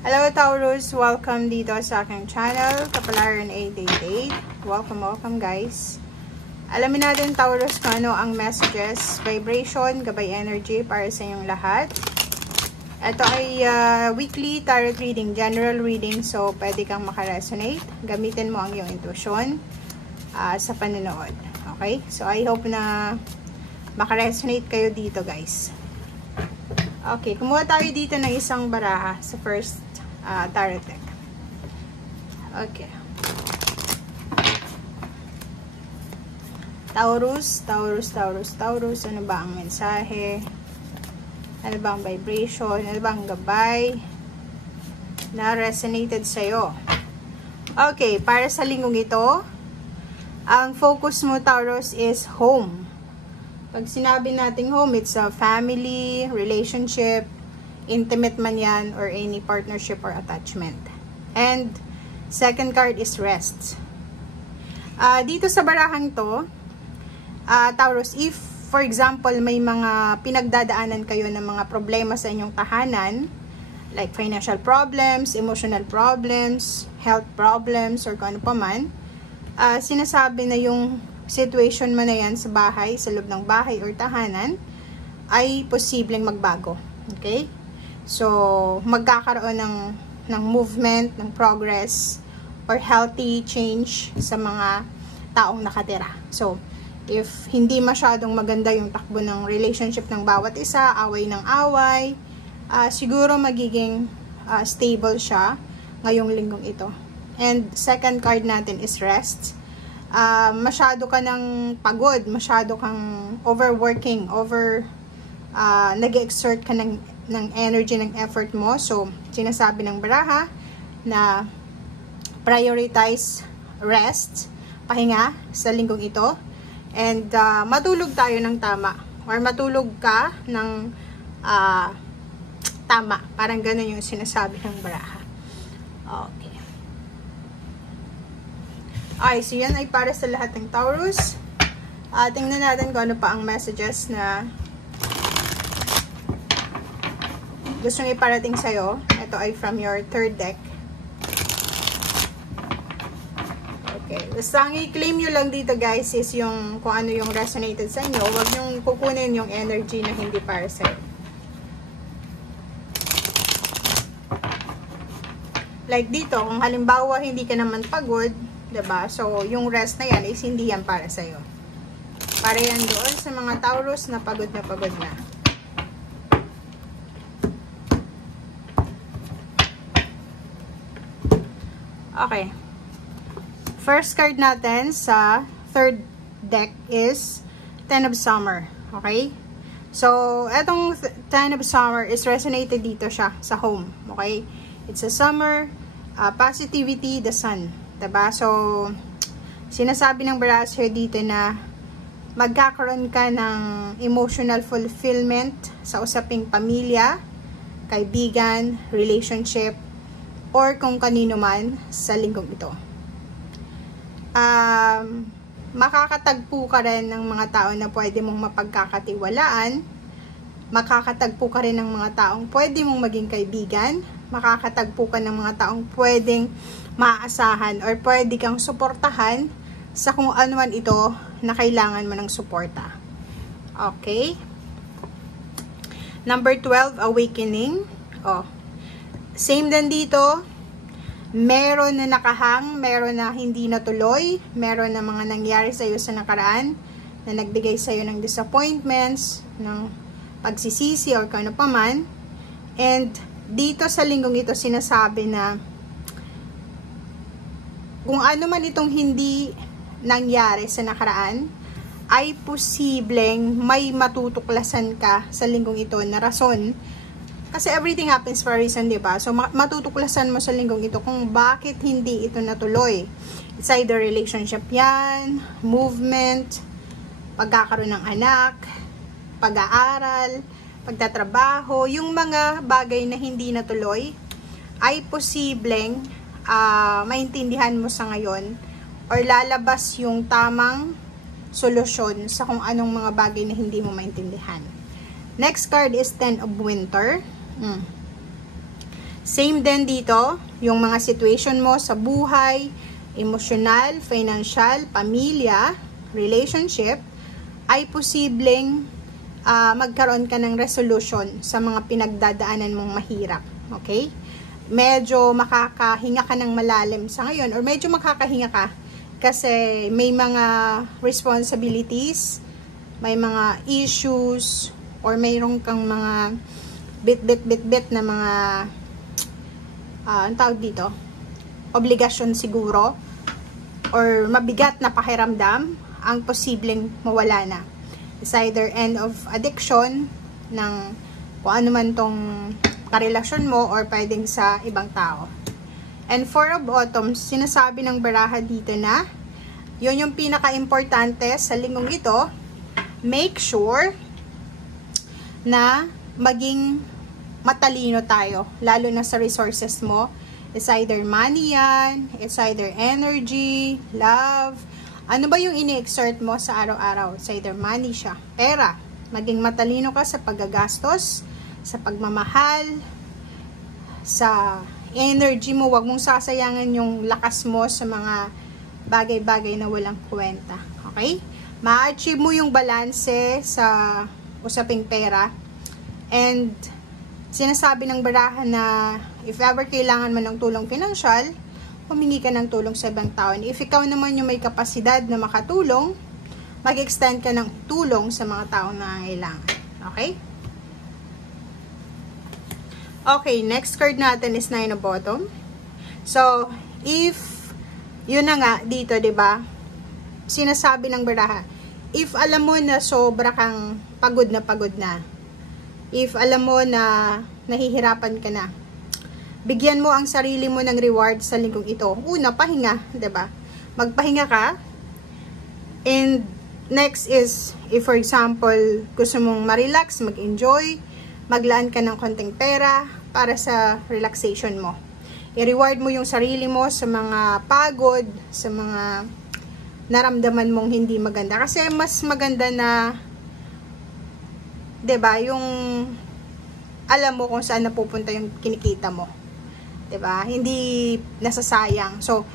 Hello Taurus! Welcome dito sa aking channel, Kapalaran 888. Welcome guys. Alamin natin Taurus kung ano ang messages, vibration, gabay energy para sa inyong lahat. Ito ay weekly tarot reading, general reading, so pwede kang makaresonate. Gamitin mo ang iyong intuition sa panonood. Okay? So I hope na makaresonate kayo dito guys. Okay, kumuha tayo dito ng isang baraha sa first tarot deck. Okay. Taurus, ano ba ang mensahe? Ano ba ang vibration? Ano ba ang gabay na resonated sa'yo? Okay, para sa linggong ito, ang focus mo Taurus is home. Pag sinabi nating home, it's a family, relationship, intimate man yan, or any partnership or attachment. And second card is rest. Dito sa barahang to, Taurus, if for example may mga pinagdadaanan kayo ng mga problema sa inyong tahanan, like financial problems, emotional problems, health problems, or kung ano pa man, sinasabi na yung situation mo na yan sa bahay, sa loob ng bahay or tahanan, ay posibleng magbago. Okay? So, magkakaroon ng movement, ng progress, or healthy change sa mga taong nakatira. So, if hindi masyadong maganda yung takbo ng relationship ng bawat isa, away ng away, siguro magiging stable siya ngayong linggong ito. And second card natin is rest. Masyado ka ng pagod, masyado kang overworking, nag-exert ka ng energy, ng effort mo. So, sinasabi ng baraha na prioritize rest, pahinga sa linggong ito. And matulog tayo ng tama, or matulog ka ng tama. Parang ganun yung sinasabi ng baraha. Okay. Okay, so yan ay para sa lahat ng Taurus. Tingnan natin kung ano pa ang messages na gusto nyo iparating sa'yo. Ito ay from your third deck. Okay. Basta ang i-claim nyo lang dito guys is yung kung ano yung resonated sa inyo. Huwag nyo kukunin yung energy na hindi para sa'yo. Like dito, kung halimbawa hindi ka naman pagod, diba? So, yung rest na yan is hindi yan para sa'yo. Para yan doon sa mga Taurus na pagod na pagod na. Okay. First card natin sa third deck is Ten of Summer. Okay? So, etong Ten of Summer is resonated dito siya sa home. Okay? It's a summer, positivity, the sun. Diba? So, sinasabi ng Barasher dito na magkakaroon ka ng emotional fulfillment sa usaping pamilya, kaibigan, relationship, or kung kanino man sa linggong ito. Makakatagpo ka rin ng mga tao na pwede mong mapagkakatiwalaan. Makakatagpo ka rin ng mga taong pwede mong maging kaibigan. Makakatagpo ka ng mga taong pwedeng maaasahan or pwede kang suportahan sa kung ano man ito na kailangan mo ng suporta. Okay? Number 12, awakening. Same din dito. Meron na nakahang, meron na hindi natuloy, meron na mga nangyari sa iyo sa nakaraan na nagbigay sa iyo ng disappointments, ng pagsisisi or kung ano pa man. And dito sa linggong ito sinasabi na kung ano man itong hindi nangyari sa nakaraan, ay posibleng may matutuklasan ka sa linggong ito na rason. Kasi everything happens for a reason, diba? So, matutuklasan mo sa linggong ito kung bakit hindi ito natuloy. It's either relationship yan, movement, pagkakaroon ng anak, pag-aaral, pagtatrabaho, yung mga bagay na hindi natuloy, ay posibleng maintindihan mo sa ngayon or lalabas yung tamang solusyon sa kung anong mga bagay na hindi mo maintindihan. Next card is Ten of Winter. Same din dito, yung mga situation mo sa buhay, emosyonal, financial, pamilya, relationship, ay posibleng magkaroon ka ng resolution sa mga pinagdadaanan mong mahirap. Okay? Medyo makakahinga ka ng malalim sa ngayon, or medyo makakahinga ka kasi may mga responsibilities, may mga issues, or mayroon kang mga bit na mga ang tawag dito, obligasyon siguro, or mabigat na pakiramdam ang posibleng mawala na. It's either end of addiction ng kung ano man tong karelasyon mo, or pwedeng sa ibang tao. And Four of Autumn, sinasabi ng baraha dito na yun yung pinaka-importante sa linggong ito. Make sure na maging matalino tayo, lalo na sa resources mo. It's either money yan, it's either energy, love. Ano ba yung ini-exert mo sa araw-araw? It's either money siya, pera. Maging matalino ka sa paggagastos, sa pagmamahal, sa energy mo. Huwag mong sasayangan yung lakas mo sa mga bagay-bagay na walang kwenta. Okay? Ma-achieve mo yung balanse sa usaping pera. And sinasabi ng baraha na if ever kailangan mo ng tulong pinansyal, humingi ka ng tulong sa ibang tao. And if ikaw naman yung may kapasidad na makatulong, mag-extend ka ng tulong sa mga taong nangangailangan. Okay? Okay, next card natin is Nine of Bottom. So, if yun na nga dito, 'di ba? Sinasabi ng baraha, if alam mo na sobra kang pagod na, if alam mo na nahihirapan ka na, bigyan mo ang sarili mo ng reward sa linggong ito. Una, pahinga, 'di ba? Magpahinga ka. And next is, if for example, gusto mong ma-relax, mag-enjoy, maglaan ka ng konting pera para sa relaxation mo. I-reward mo yung sarili mo sa mga pagod, sa mga naramdaman mong hindi maganda. Kasi mas maganda na, 'di ba, yung alam mo kung saan napupunta yung kinikita mo. 'Di ba? Hindi nasasayang. So,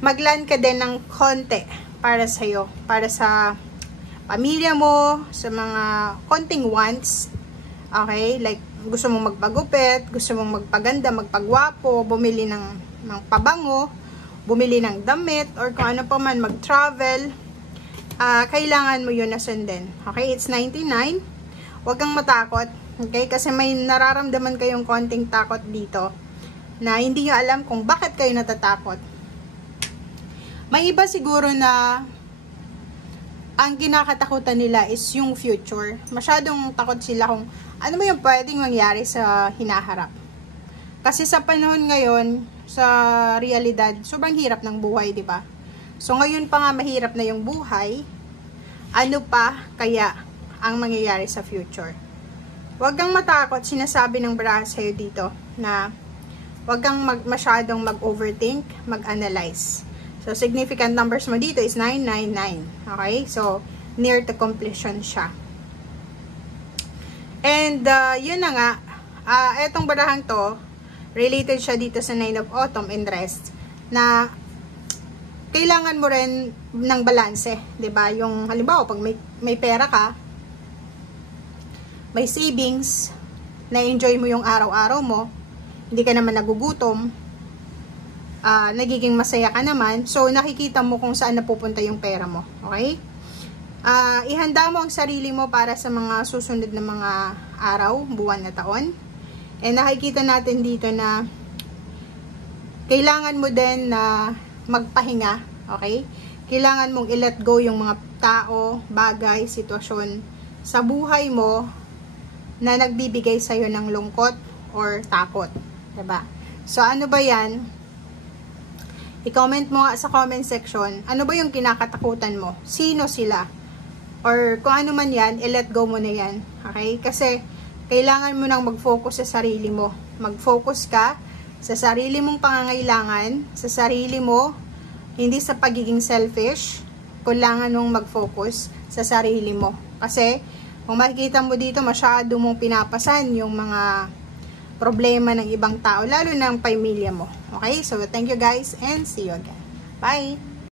maglaan ka din ng konti para sa iyo, para sa pamilya mo, sa mga konting wants. Okay? Like, gusto mong magpagupit, gusto mong magpaganda, magpagwapo, bumili ng pabango, bumili ng damit, or kung ano pa man, mag-travel. Kailangan mo yun na sundin. Okay? It's 99. Huwag kang matakot. Okay? Kasi may nararamdaman kayong konting takot dito na hindi nyo alam kung bakit kayo natatakot. May iba siguro na ang kinakatakutan nila is yung future. Masyadong takot sila kung ano mo yung pwedeng mangyari sa hinaharap. Kasi sa panahon ngayon, sa realidad, sobrang hirap ng buhay, di ba? So ngayon pa nga mahirap na yung buhay, ano pa kaya ang mangyayari sa future? Huwag kang matakot, sinasabi ng baraha sa'yo dito na huwag kang masyadong mag-overthink, mag-analyze. So, significant numbers mo dito is 999. Okay? So, near to completion siya. And, yun na nga. Etong barahang to, related siya dito sa Nine of Autumn and Rest, na kailangan mo rin ng balanse. 'Di ba? Yung, halimbawa, pag may pera ka, may savings, na-enjoy mo yung araw-araw mo, hindi ka naman nagugutom, nagiging masaya ka naman, so nakikita mo kung saan napupunta yung pera mo. Okay? Ihanda mo ang sarili mo para sa mga susunod na mga araw, buwan na taon. And nakikita natin dito na kailangan mo din na magpahinga. Okay? Kailangan mong i-let go yung mga tao, bagay, sitwasyon sa buhay mo na nagbibigay sa'yo ng lungkot or takot. Diba? So, ano ba yan? I-comment mo nga sa comment section, ano ba yung kinakatakutan mo? Sino sila? Or kung ano man yan, i-let go mo na yan. Okay? Kasi, kailangan mo nang mag-focus sa sarili mo. Mag-focus ka sa sarili mong pangangailangan, sa sarili mo, hindi sa pagiging selfish. Kailangan mong mag-focus sa sarili mo. Kasi, kung makikita mo dito, masyado mong pinapasan yung mga problema ng ibang tao, lalo na ang pamilya mo. Okay? So, thank you guys and see you again. Bye!